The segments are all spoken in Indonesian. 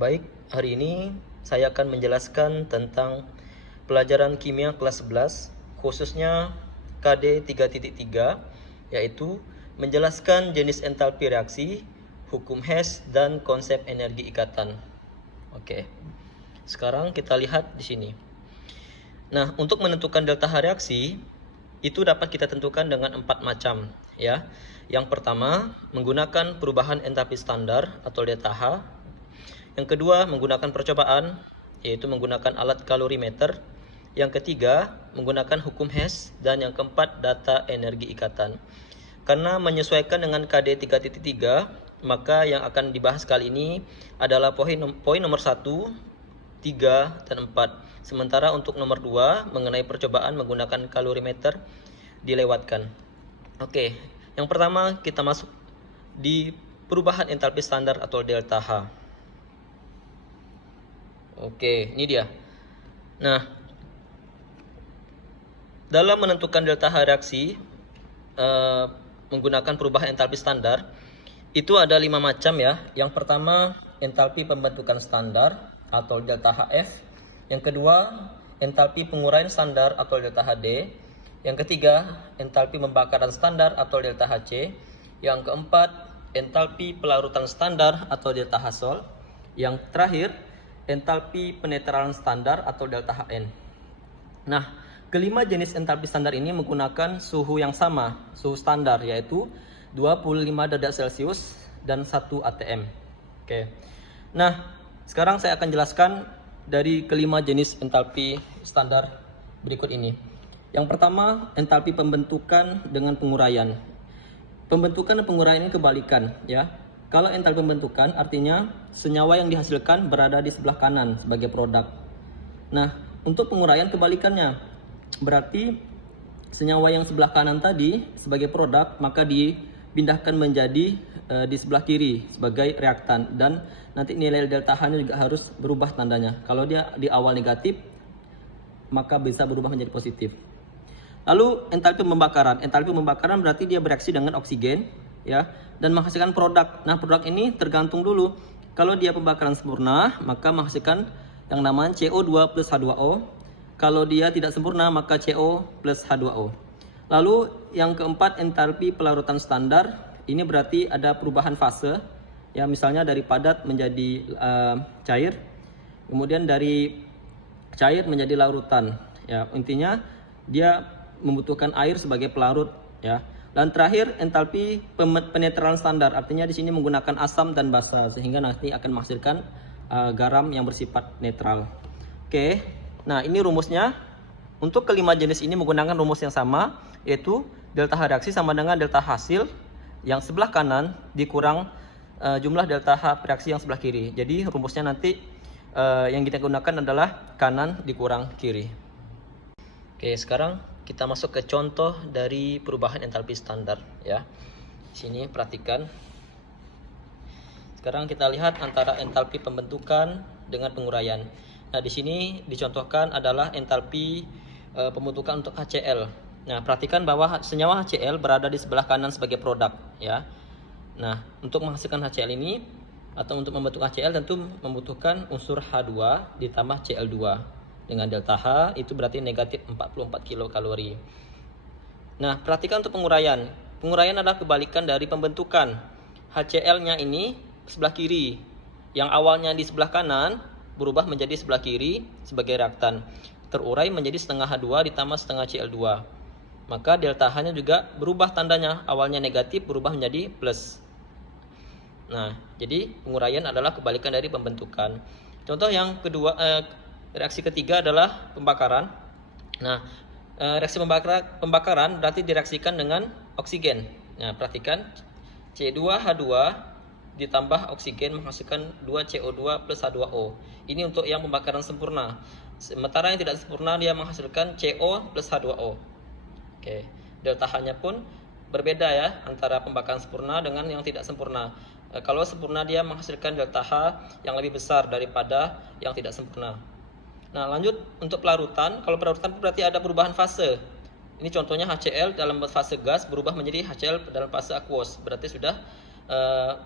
Baik, hari ini saya akan menjelaskan tentang pelajaran kimia kelas 11, khususnya KD 3.3, yaitu menjelaskan jenis entalpi reaksi, hukum Hess, dan konsep energi ikatan. Oke, sekarang kita lihat di sini. Nah, untuk menentukan delta H reaksi, itu dapat kita tentukan dengan 4 macam, ya. Yang pertama, menggunakan perubahan entalpi standar atau delta H. Yang kedua, menggunakan percobaan, yaitu menggunakan alat kalorimeter. Yang ketiga, menggunakan hukum Hess. Dan yang keempat, data energi ikatan. Karena menyesuaikan dengan KD 3.3, maka yang akan dibahas kali ini adalah poin nomor 1, 3, dan 4. Sementara untuk nomor 2, mengenai percobaan menggunakan kalorimeter, dilewatkan. Oke, yang pertama kita masuk di perubahan entalpi standar atau delta H. Oke, ini dia. Nah, dalam menentukan delta H reaksi menggunakan perubahan entalpi standar, itu ada 5 macam ya. Yang pertama, entalpi pembentukan standar atau delta HF. Yang kedua, entalpi penguraian standar atau delta HD. Yang ketiga, entalpi pembakaran standar atau delta HC. Yang keempat, entalpi pelarutan standar atau delta HSOL. Yang terakhir, entalpi penetralan standar atau delta HN. Nah, kelima jenis entalpi standar ini menggunakan suhu yang sama, suhu standar, yaitu 25 derajat Celcius dan 1 atm. Oke. Nah, sekarang saya akan jelaskan dari kelima jenis entalpi standar berikut ini. Yang pertama, entalpi pembentukan dengan penguraian. Pembentukan dan penguraian ini kebalikan, ya. Kalau entalpi pembentukan artinya senyawa yang dihasilkan berada di sebelah kanan sebagai produk. Nah, untuk penguraian kebalikannya. Berarti senyawa yang sebelah kanan tadi sebagai produk maka dipindahkan menjadi di sebelah kiri sebagai reaktan, dan nanti nilai delta H-nya juga harus berubah tandanya. Kalau dia di awal negatif maka bisa berubah menjadi positif. Lalu entalpi pembakaran. Entalpi pembakaran berarti dia bereaksi dengan oksigen, ya, dan menghasilkan produk. Nah, produk ini tergantung dulu. Kalau dia pembakaran sempurna, maka menghasilkan yang namanya CO2 plus H2O. Kalau dia tidak sempurna, maka CO plus H2O. Lalu yang keempat, entalpi pelarutan standar. Ini berarti ada perubahan fase, ya, misalnya dari padat menjadi cair, kemudian dari cair menjadi larutan. Ya, intinya dia membutuhkan air sebagai pelarut, ya. Dan terakhir, entalpi penetralan standar, artinya di sini menggunakan asam dan basa sehingga nanti akan menghasilkan garam yang bersifat netral. Oke. Nah, ini rumusnya. Untuk kelima jenis ini menggunakan rumus yang sama, yaitu delta H reaksi sama dengan delta hasil yang sebelah kanan dikurang jumlah delta H reaksi yang sebelah kiri. Jadi rumusnya nanti yang kita gunakan adalah kanan dikurang kiri. Oke, sekarang kita masuk ke contoh dari perubahan entalpi standar, ya. Sini perhatikan. Sekarang kita lihat antara entalpi pembentukan dengan penguraian. Nah, di sini dicontohkan adalah entalpi pembentukan untuk HCl. Nah, perhatikan bahwa senyawa HCl berada di sebelah kanan sebagai produk, ya. Nah, untuk menghasilkan HCl ini atau untuk membentuk HCl tentu membutuhkan unsur H2 ditambah Cl2 dengan delta H, itu berarti negatif 44 kilokalori. Nah, perhatikan untuk penguraian. Penguraian adalah kebalikan dari pembentukan. HCl-nya ini sebelah kiri. Yang awalnya di sebelah kanan berubah menjadi sebelah kiri sebagai reaktan. Terurai menjadi setengah H2 ditambah setengah Cl2. Maka delta H-nya juga berubah tandanya. Awalnya negatif berubah menjadi plus. Nah, jadi penguraian adalah kebalikan dari pembentukan. Contoh yang kedua, reaksi ketiga adalah pembakaran. Nah, reaksi pembakaran berarti direaksikan dengan oksigen. Nah, perhatikan C2H2 ditambah oksigen menghasilkan 2CO2 plus H2O. Ini untuk yang pembakaran sempurna. Sementara yang tidak sempurna dia menghasilkan CO plus H2O. Oke, delta H-nya pun berbeda ya antara pembakaran sempurna dengan yang tidak sempurna. Kalau sempurna dia menghasilkan delta H yang lebih besar daripada yang tidak sempurna. Nah, lanjut untuk pelarutan. Kalau pelarutan berarti ada perubahan fase. Ini contohnya HCl dalam fase gas berubah menjadi HCl dalam fase aqueous. Berarti sudah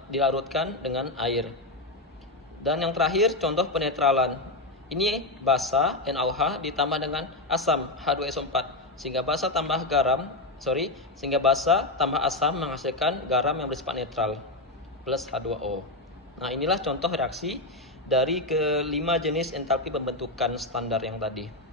dilarutkan dengan air. Dan yang terakhir contoh penetralan. Ini basa NaOH ditambah dengan asam H2SO4 sehingga basa tambah asam menghasilkan garam yang bersifat netral plus H2O. Nah, inilah contoh reaksi dari kelima jenis entalpi pembentukan standar yang tadi.